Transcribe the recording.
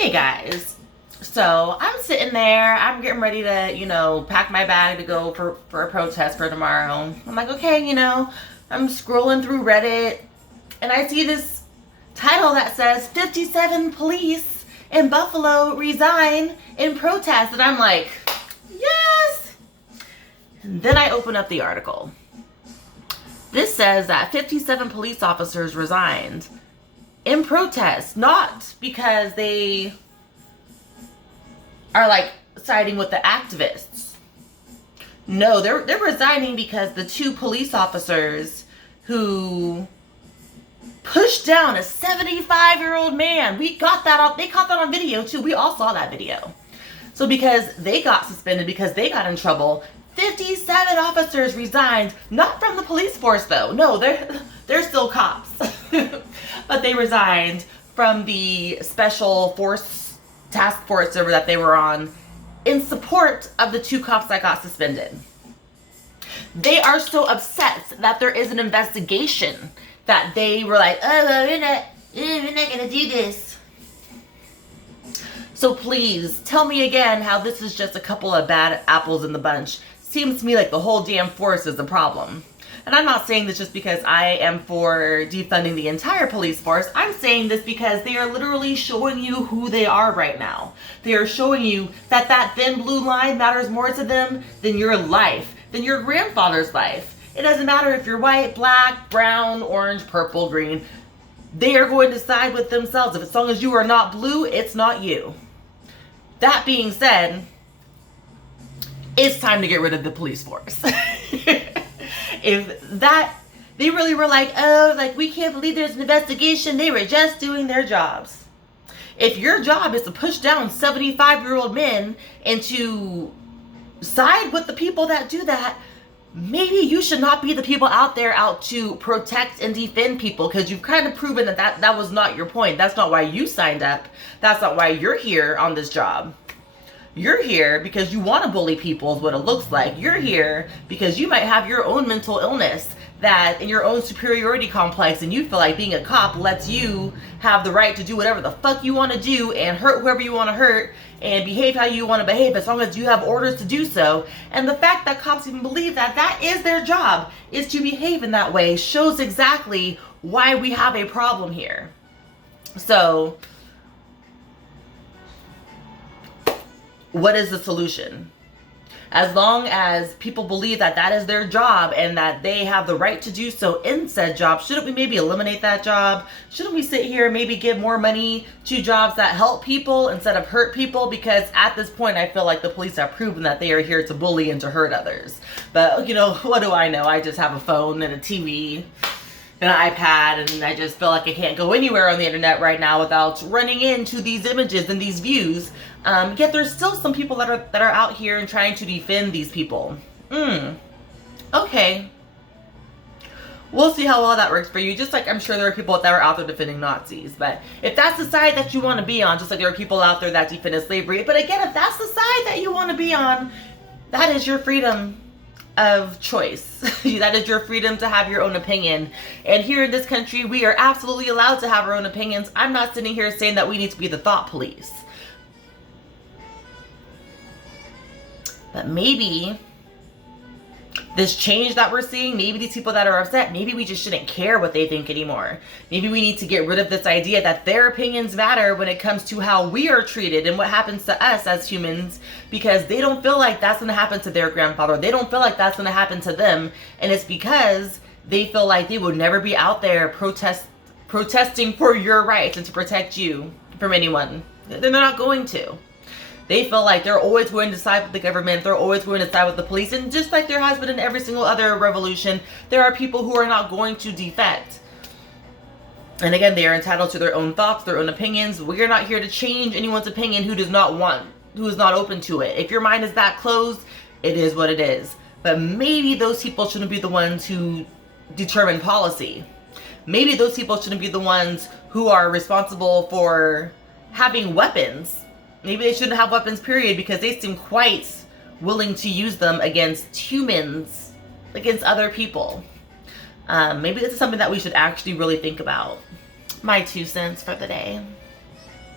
Hey guys, so I'm sitting there, I'm getting ready to, pack my bag to go for a protest for tomorrow. I'm like, okay, I'm scrolling through Reddit and I see this title that says 57 police in Buffalo resign in protest. And I'm like, yes! And then I open up the article. This says that 57 police officers resigned in protest, not because they are like siding with the activists. No, they're resigning because the two police officers who pushed down a 75-year-old man, they caught that on video too. We all saw that video. So because they got suspended, because they got in trouble, 57 officers resigned, not from the police force though. No, they're still cops. But they resigned from the special force task force over that they were on in support of the two cops that got suspended. They are so upset that there is an investigation that they were like, oh, we're not gonna do this. So please tell me again how this is just a couple of bad apples in the bunch. Seems to me like the whole damn force is the problem. And I'm not saying this just because I am for defunding the entire police force. I'm saying this because they are literally showing you who they are right now. They are showing you that that thin blue line matters more to them than your life, than your grandfather's life. It doesn't matter if you're white, black, brown, orange, purple, green. They are going to side with themselves. If as long as you are not blue, it's not you. That being said, it's time to get rid of the police force. If that, they really were like, oh, like we can't believe there's an investigation. They were just doing their jobs. If your job is to push down 75-year-old men and to side with the people that do that, maybe you should not be the people out there out to protect and defend people, because you've kind of proven that was not your point. That's not why you signed up. That's not why you're here on this job. You're here because you want to bully people is what it looks like. You're here because you might have your own mental illness that in your own superiority complex, and you feel like being a cop lets you have the right to do whatever the fuck you want to do and hurt whoever you want to hurt and behave how you want to behave as long as you have orders to do so. And the fact that cops even believe that that is their job, is to behave in that way, shows exactly why we have a problem here. So what is the solution? As long as people believe that that is their job and that they have the right to do so in said job, shouldn't we maybe eliminate that job? Shouldn't we sit here and maybe give more money to jobs that help people instead of hurt people? Because at this point, I feel like the police have proven that they are here to bully and to hurt others. But, what do I know? I just have a phone and a TV and an iPad, and I just feel like I can't go anywhere on the internet right now without running into these images and these views. Yet there's still some people that are out here and trying to defend these people. Okay. We'll see how well that works for you. Just like I'm sure there are people that are out there defending Nazis. But if that's the side that you want to be on, just like there are people out there that defended slavery. But again, if that's the side that you want to be on, that is your freedom of choice. That is your freedom to have your own opinion. And here in this country, we are absolutely allowed to have our own opinions. I'm not sitting here saying that we need to be the thought police. But maybe this change that we're seeing, maybe these people that are upset, maybe we just shouldn't care what they think anymore. Maybe we need to get rid of this idea that their opinions matter when it comes to how we are treated and what happens to us as humans, because they don't feel like that's going to happen to their grandfather. They don't feel like that's going to happen to them. And it's because they feel like they would never be out there protesting for your rights and to protect you from anyone. They're not going to. They feel like they're always going to side with the government. They're always going to side with the police. And just like there has been in every single other revolution, there are people who are not going to defect. And again, they are entitled to their own thoughts, their own opinions. We are not here to change anyone's opinion who is not open to it. If your mind is that closed, it is what it is. But maybe those people shouldn't be the ones who determine policy. Maybe those people shouldn't be the ones who are responsible for having weapons. Maybe they shouldn't have weapons, period, because they seem quite willing to use them against humans, against other people. Maybe this is something that we should actually really think about. My 2 cents for the day.